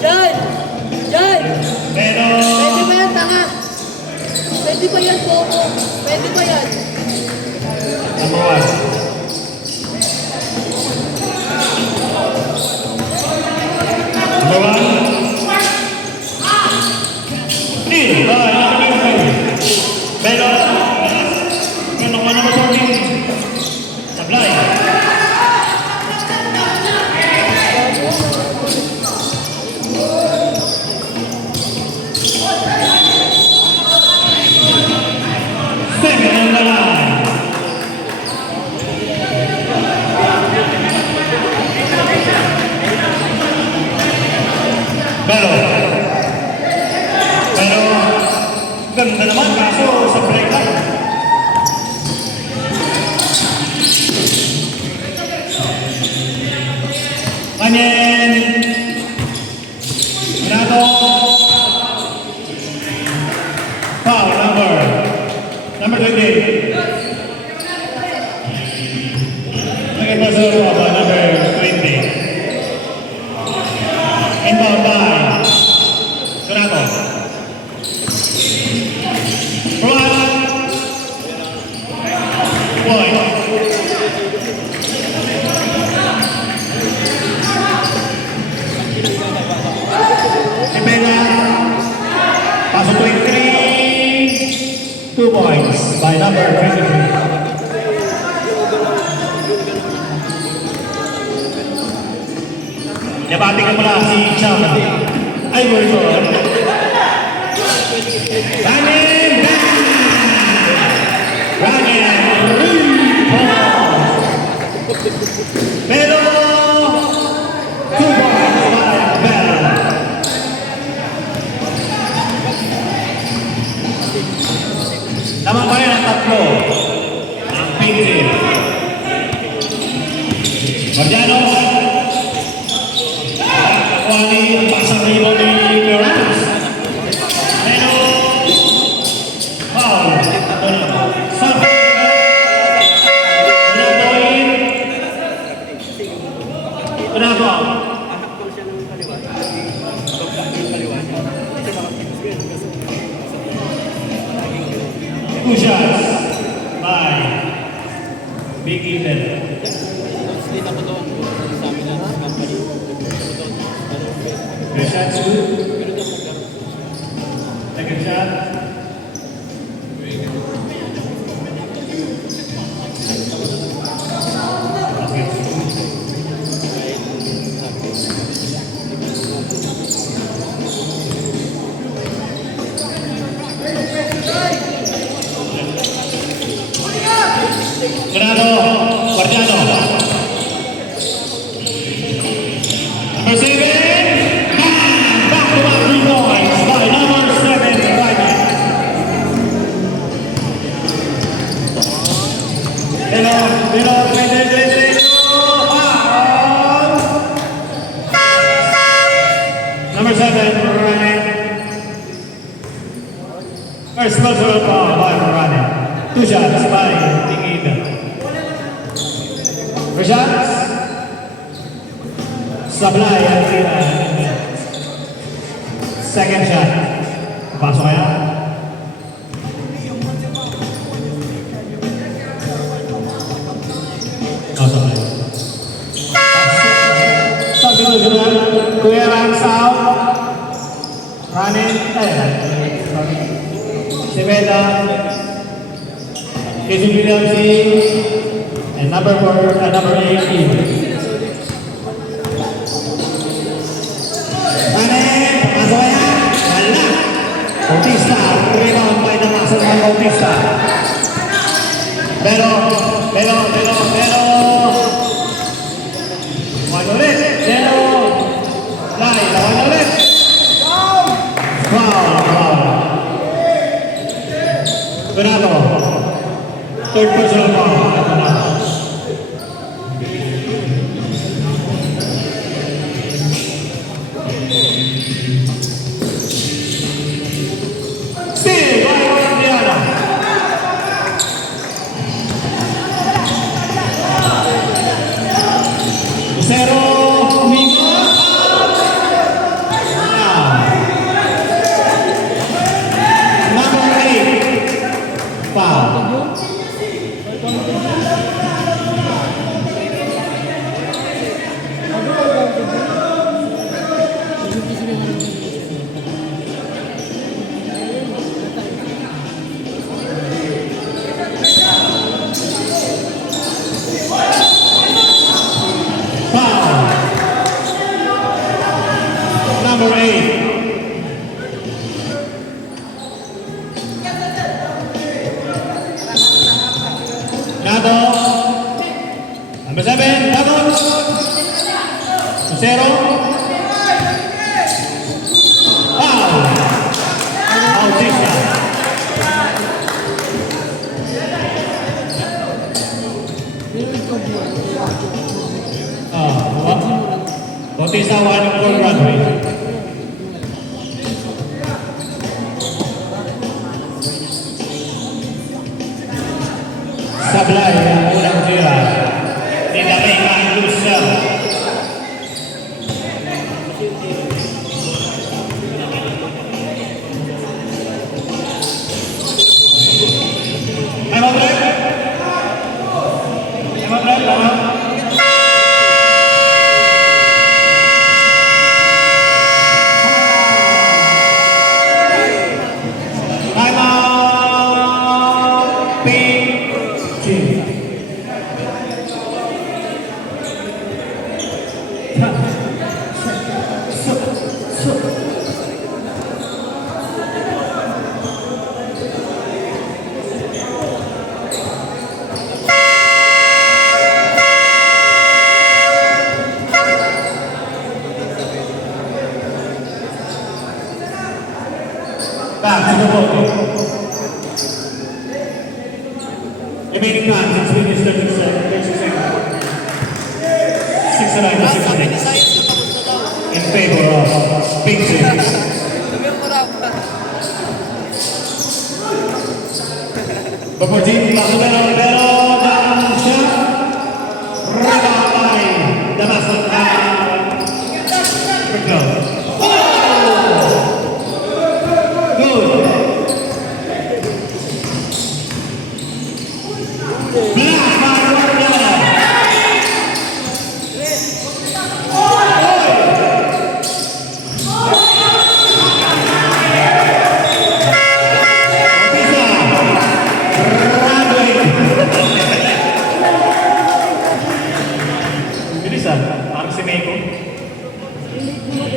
Diyan! Diyan! Pero... Pwede ba yan, tanga? Pwede ba yan, Bobo? Pwede ba yan? Number 1. Number 1. Steal by number 2. Pero... Ano ka number 14? Sablay. Second on the line. Pero ganda naman kaso sa break up. Kanyen Renato foul number 20. Nagpasuro ako number 20. Inbound by Renato. Point. Sibena. Pasok 23. 2 points by number 23. Nabati ka pala si Chang. Ay, mo ito. Running back! Pero 2 points by Bell. Naman pa rin ang tatlo. Ang pink team. Marciano. Kuwani ang pasang rebound ni Clarence. Pero foul. Sabi. Kenapa? Two shots by Big Eden. First shot good. Second shot. Renato Marciano. Number 7. Back to back 3 points by number 7. Pero, number 7, Ryan. First personal foul by Ryan. 2 shots by Big Eden. First shots. Sablay at second shot. Pasok kaya? Sablay. Substitution. Kuya Ransao. Running. Sibeda. Casey Williams and number 18. Bautista, rebound by the Maxwell ng Bautista. Pero. One ulit. Line, one ulit. Foul. Renato. Third personal foul. Zero, Miko. Zero. Foul. Bautista. Bautista, one goal runway. Sablay ang unang tira. Tinamay ang Lucia. I'm on right. I'm on right. Time out. PG. Back to the ball. Remaining time, 6 minutes, 30 seconds. 6 to 9 to 6 minutes. In favor of Big City. Before team, Barcelona, Rivero, down shot. Rabay, Damascus, Rico. Parang si Meiko.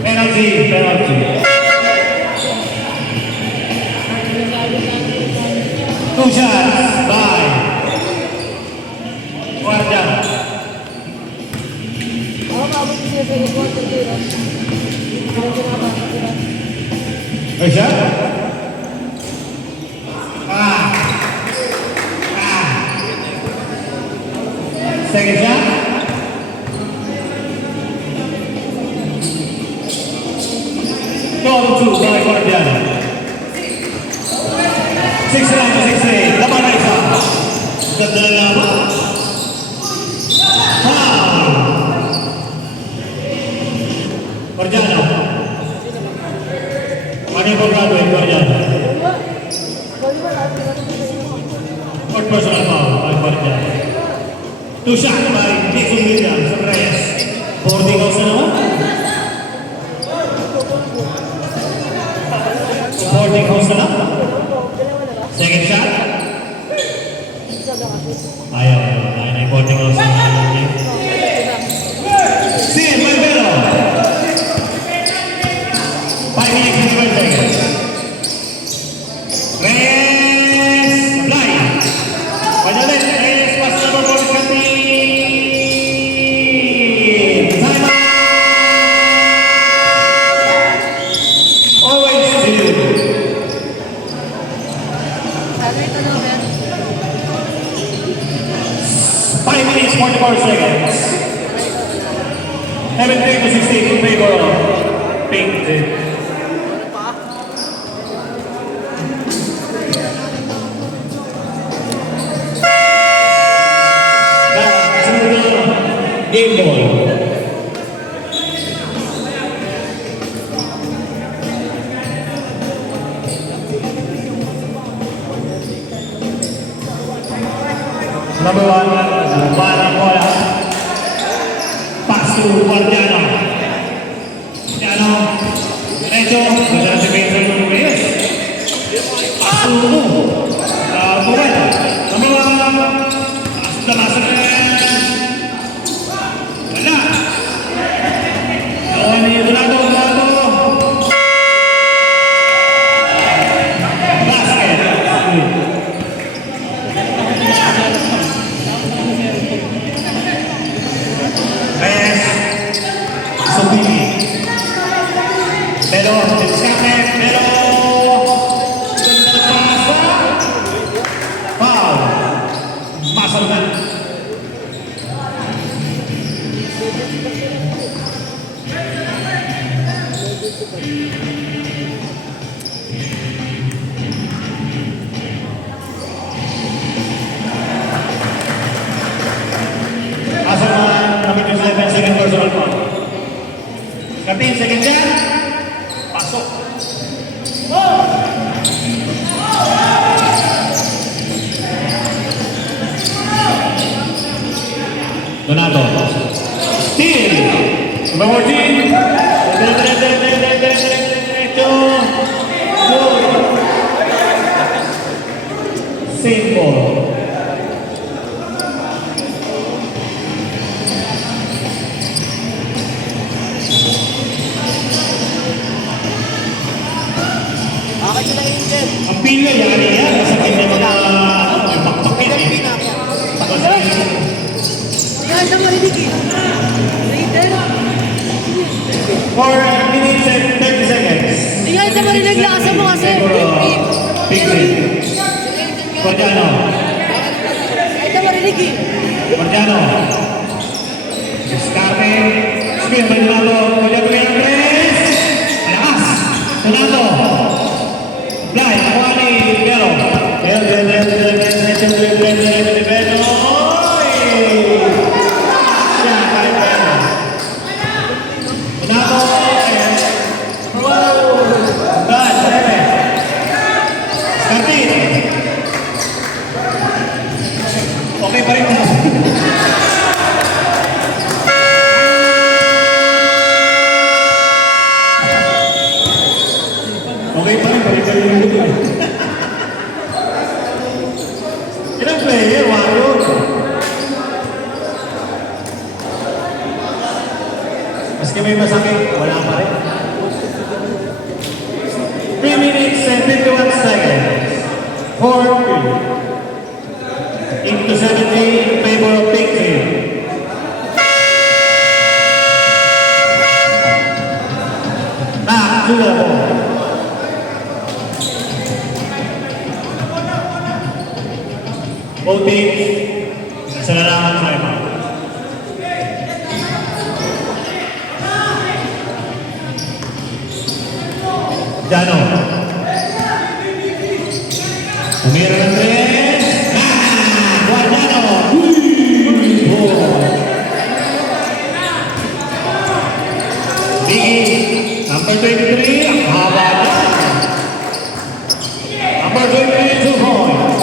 Penalty. Two shots by Guardian. First shot. Second shot. Goal two by Guardian. 6-9 to 6-8. Laban na isa. Ganda na laban. Foul. Guardian. Ano yung pag-graduate, Guardian? Fourth personal foul by Guardian. Two shots by Jason Williams sa Reyes. 40 goals na naman. 40 goals na lang. Second shot. Ayaw na 40 goals na lang. Sin, Malvero. 5 minutes and 12 seconds. Reyes, Blay. Padalit, Reyes, pass number 4 sa team. Time out. Always two. 5 minutes, 44 seconds. 17 to 16 in favor of Pink Team. Game ball. Number 1, Barang Bola. Pass to Guardiano. Guardiano. Derecho. Guardiano si Vincent Reyes. Pass to Morel. Number 1. Pass to Damascus. Wala. Donado. Basket. Subili. Pero, diskarte, pero, pasa, foul. Masalukan. Masalukan, number 27, second personal foul. 13 seconds yan. Pasok. Donato. Steal. Number 14. Diretso. Same ball. Bakit sila Angel? Ang pila yan yan. Masakit na mga may pakpakit eh. Hindi ka ito marinig eh. Raider. 4 minutes and 30 seconds. Hindi ka ito marinig. Lakasan mo kasi. Pixie. Guardiano. Hindi ito marinig eh. Guardiano. Descarte. Spin by Donato. Guardiano kay Andres. Malakas. Donato. Fly. Nakuha ni Vero. Vero. Siya. Kay Vero. Donato. Dan. Descarte. Okay pa rin. Okay pa rin, balik kayo yung luto. Ilang player, walo. Maski may masakit, wala pa rin. 3 minutes and 51 seconds. 4-3. Into 70 in favor of Pixie. Back to the ball. Both teams, isa na lang ang timeout. Jano. Umira ng tres. Guardiano. Biggie. Number 23. Ang haba na. Number 23, 2 points.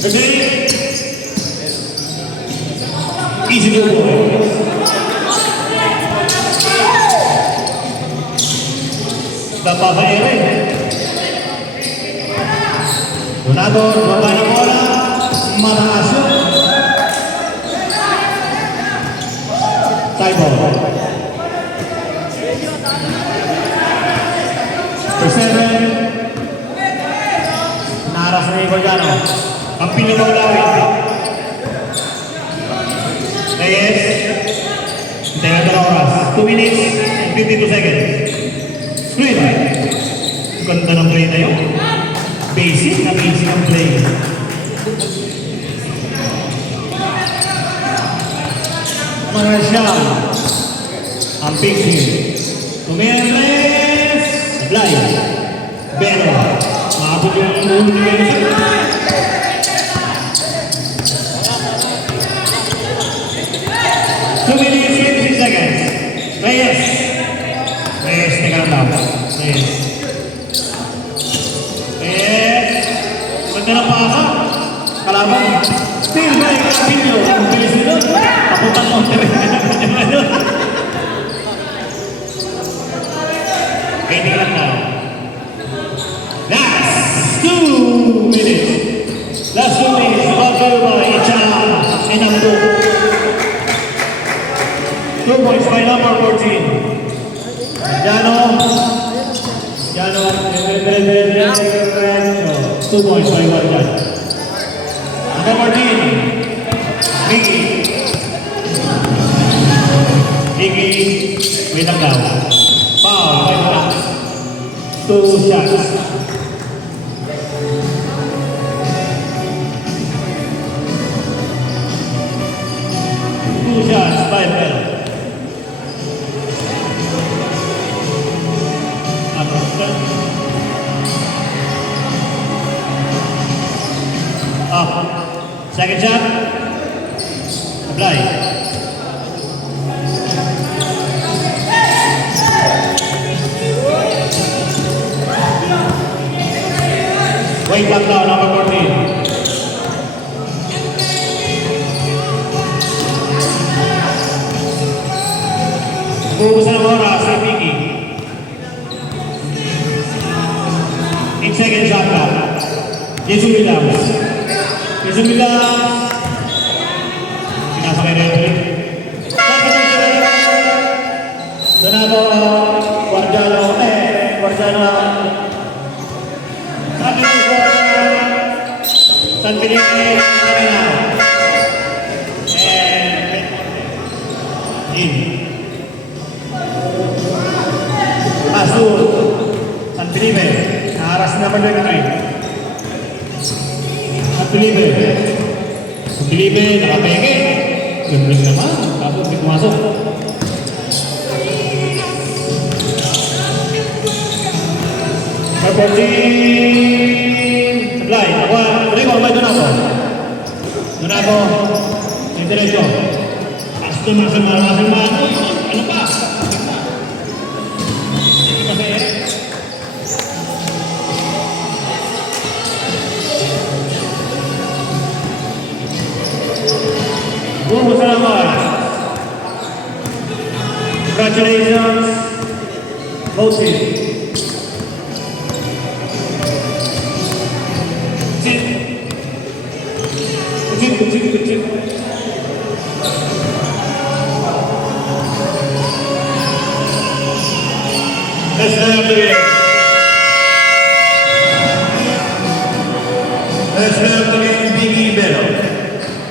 Again. Easy to avoid. Napaka-ere. Donato, baba na bola. Mataas yun. Tie ball. For 7. Naras na Guardiano. Ang pinagawlawin. Reyes. Hintay natin ang oras. 2 minutes and 52 seconds. Screen. Ganda ng play na yun. Basic na basic ang play. Marshall. Ang Pixie. Tumiris. Blay. Beno. Maabot yung ulo ni Beno. 2 minutes, 56 seconds. Reyes. Reyes, teka lang daw. Reyes. Reyes. Ganda ng pasa. Kalaban. Still by Capillo. Ang bilis nito. Papunta mo. Waiting lang daw. Last 2 minutes. Last 2 minutes. Brought to you by Ichana and Abdo. 2 points by number 14. Jano. 2 points by Guardiano. Number 14. Ricky. Wait lang daw. Foul, 5 points. 2 shots. Two shots, 5 points. Up. Second shot. Apply. Wait lang daw, number 14. Bubusan ang oras si Vicky. 8 seconds shot clock. Jason Williams. Jason Williams. Pinasa kay referee. Donato Guardiano. Guardiano. San Felipe Arena. In. Azul. San Felipe. Nakaras na number 23. San Felipe. San Felipe, nakapeke. Ganda naman. Tapos hindi pumasok. Reporting. Supply. Rico, may Donato. Donato. Diretso. Aston Marcel. Ano pa? Congratulations, both teams. Good. Let's have the game. Let's have the game, Vicky Bell.